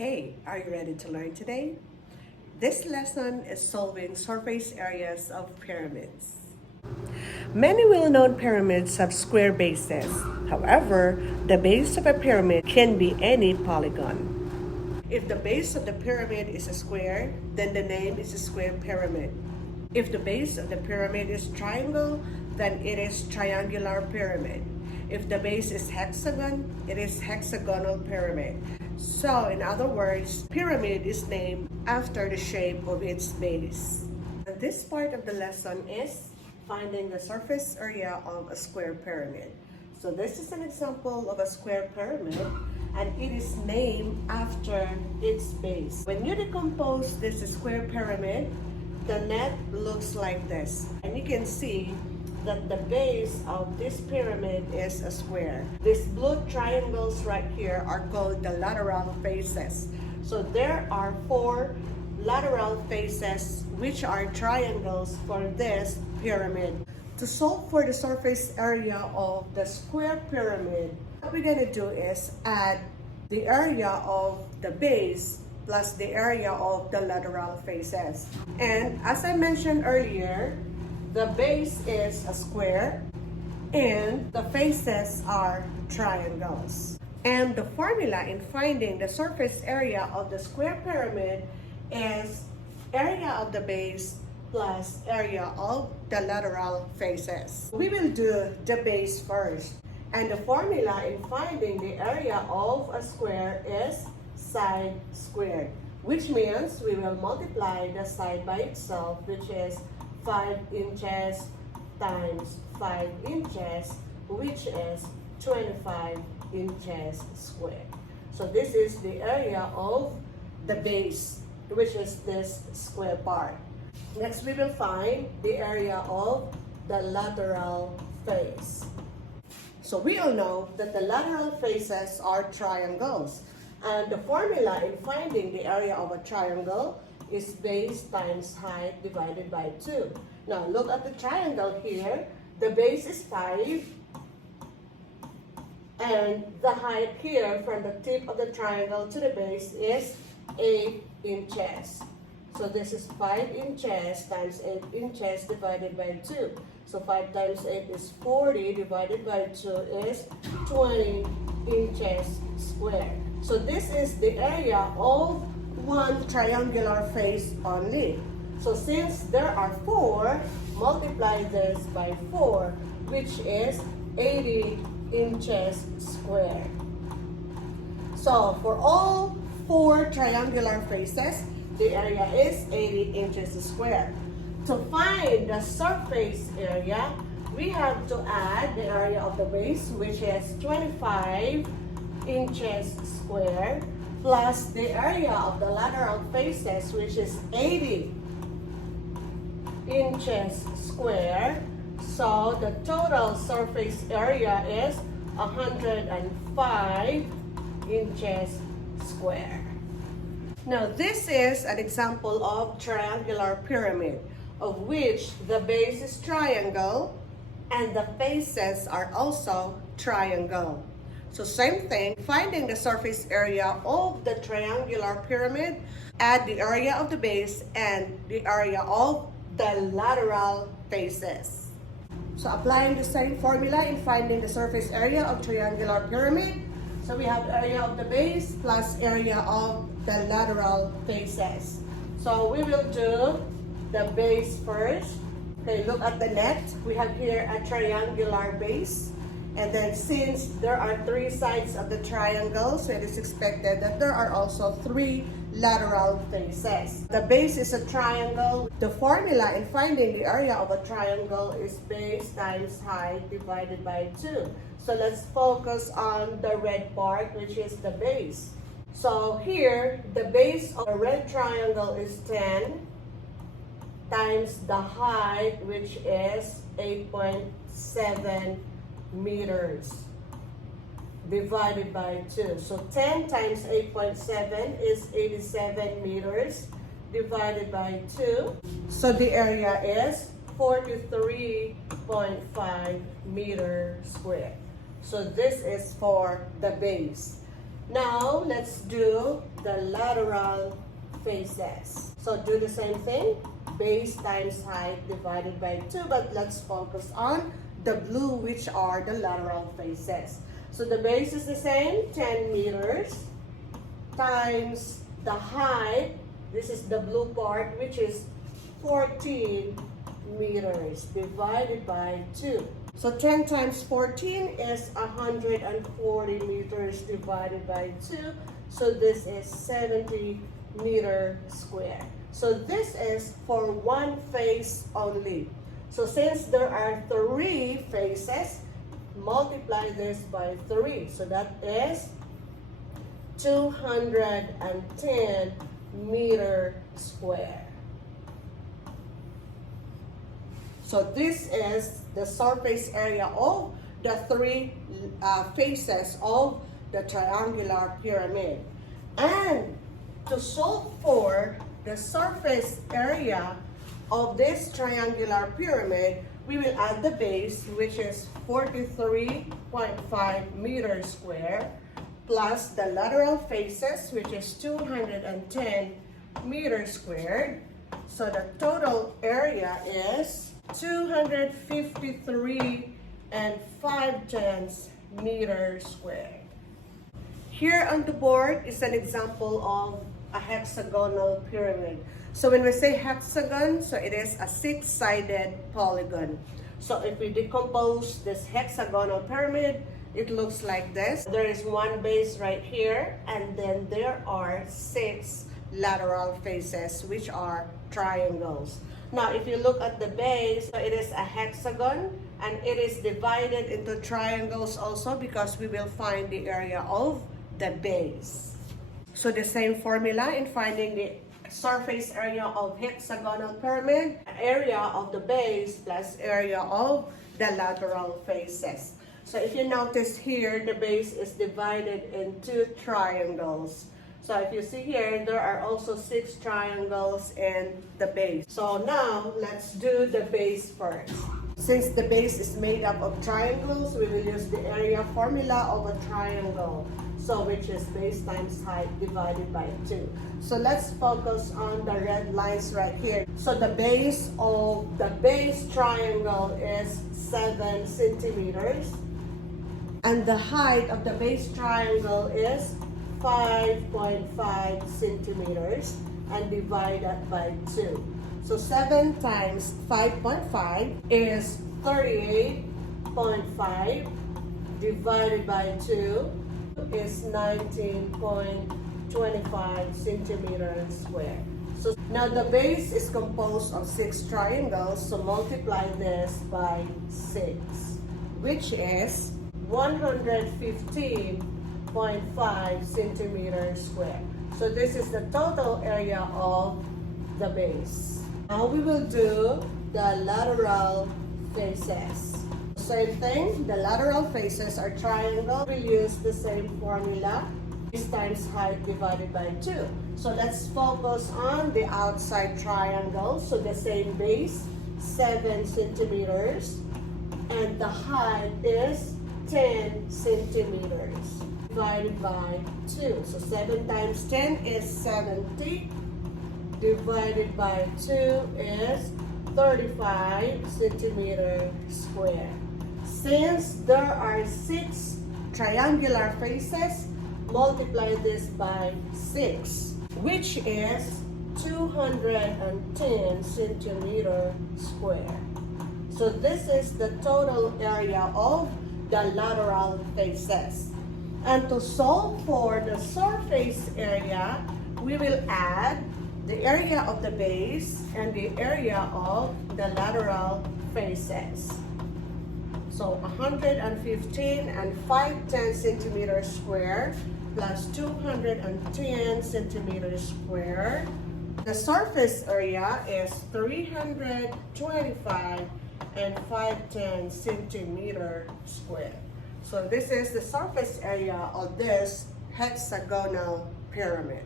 Hey, are you ready to learn today? This lesson is solving surface areas of pyramids. Many well-known pyramids have square bases. However, the base of a pyramid can be any polygon. If the base of the pyramid is a square, then the name is a square pyramid. If the base of the pyramid is triangle, then it is triangular pyramid. If the base is hexagon, it is hexagonal pyramid. So, in other words, pyramid is named after the shape of its base. And this part of the lesson is finding the surface area of a square pyramid. So this is an example of a square pyramid, and it is named after its base. When you decompose this square pyramid, the net looks like this. And you can see that the base of this pyramid is a square. These blue triangles right here are called the lateral faces. So there are 4 lateral faces which are triangles for this pyramid. To solve for the surface area of the square pyramid, what we're gonna do is add the area of the base plus the area of the lateral faces. And as I mentioned earlier, the base is a square and the faces are triangles. And the formula in finding the surface area of the square pyramid is area of the base plus area of the lateral faces. We will do the base first. And the formula in finding the area of a square is side squared, which means we will multiply the side by itself, which is 5 inches times 5 inches, which is 25 inches squared. So this is the area of the base, which is this square part. Next, we will find the area of the lateral face. So we all know that the lateral faces are triangles. And the formula in finding the area of a triangle is base times height divided by 2. Now look at the triangle here. The base is 5 and the height here from the tip of the triangle to the base is 8 inches. So this is 5 inches times 8 inches divided by 2. So 5 times 8 is 40 divided by 2 is 20 inches squared. So this is the area of one triangular face only. So since there are 4, multiply this by 4, which is 80 inches squared. So for all 4 triangular faces, the area is 80 inches squared. To find the surface area, we have to add the area of the base, which is 25 inches squared, plus the area of the lateral faces, which is 80 inches squared. So the total surface area is 105 inches squared. Now this is an example of triangular pyramid, of which the base is triangle and the faces are also triangle. So same thing, finding the surface area of the triangular pyramid, add the area of the base and the area of the lateral faces. So applying the same formula in finding the surface area of triangular pyramid, so we have area of the base plus area of the lateral faces. So we will do the base first. Okay, look at the net. We have here a triangular base. And then since there are 3 sides of the triangle, so it is expected that there are also 3 lateral faces. The base is a triangle. The formula in finding the area of a triangle is base times height divided by 2. So let's focus on the red part, which is the base. So here, the base of a red triangle is 10 times the height, which is 8.7 meters divided by 2. So 10 times 8.7 is 87 meters divided by 2. So the area is 43.5 meters squared. So this is for the base. Now, let's do the lateral faces. So, do the same thing. Base times height divided by 2. But let's focus on the blue, which are the lateral faces. So, the base is the same, 10 meters, times the height. This is the blue part, which is 14 meters divided by 2. So 10 times 14 is 140 meters divided by 2. So this is 70 meter square. So this is for one face only. So since there are 3 faces, multiply this by 3. So that is 210 meter square. So this is the surface area of the 3 faces of the triangular pyramid. And to solve for the surface area of this triangular pyramid, we will add the base, which is 43.5 meters square, plus the lateral faces, which is 210 meters squared. So the total area is 253 and 5/10 meters squared. Here on the board is an example of a hexagonal pyramid. So when we say hexagon, so it is a 6-sided polygon. So if we decompose this hexagonal pyramid, it looks like this. There is one base right here, and then there are 6 lateral faces, which are triangles. Now, if you look at the base, it is a hexagon, and it is divided into triangles also because we will find the area of the base. So the same formula in finding the surface area of hexagonal pyramid, area of the base plus area of the lateral faces. So if you notice here, the base is divided into triangles. So if you see here, there are also 6 triangles in the base. So now, let's do the base first. Since the base is made up of triangles, we will use the area formula of a triangle. So which is base times height divided by 2. So let's focus on the red lines right here. So the base of the base triangle is 7 centimeters. And the height of the base triangle is 5.5 centimeters and divide that by 2. So 7 times 5.5 is 38.5 divided by 2 is 19.25 centimeters square. So now the base is composed of 6 triangles, so multiply this by 6, which is 115.5 centimeters square. So this is the total area of the base. Now we will do the lateral faces. Same thing, the lateral faces are triangle. We'll use the same formula, base times height divided by 2. So let's focus on the outside triangle. So the same base, 7 centimeters, and the height is 10 centimeters divided by 2. So 7 times 10 is 70 divided by 2 is 35 centimeters square. Since there are 6 triangular faces, multiply this by 6, which is 210 centimeters square. So this is the total area of the lateral faces. And to solve for the surface area, we will add the area of the base and the area of the lateral faces. So 115 and 5/10 centimeters square plus 210 centimeters square. The surface area is 325 and 5/10 centimeter square. So this is the surface area of this hexagonal pyramid.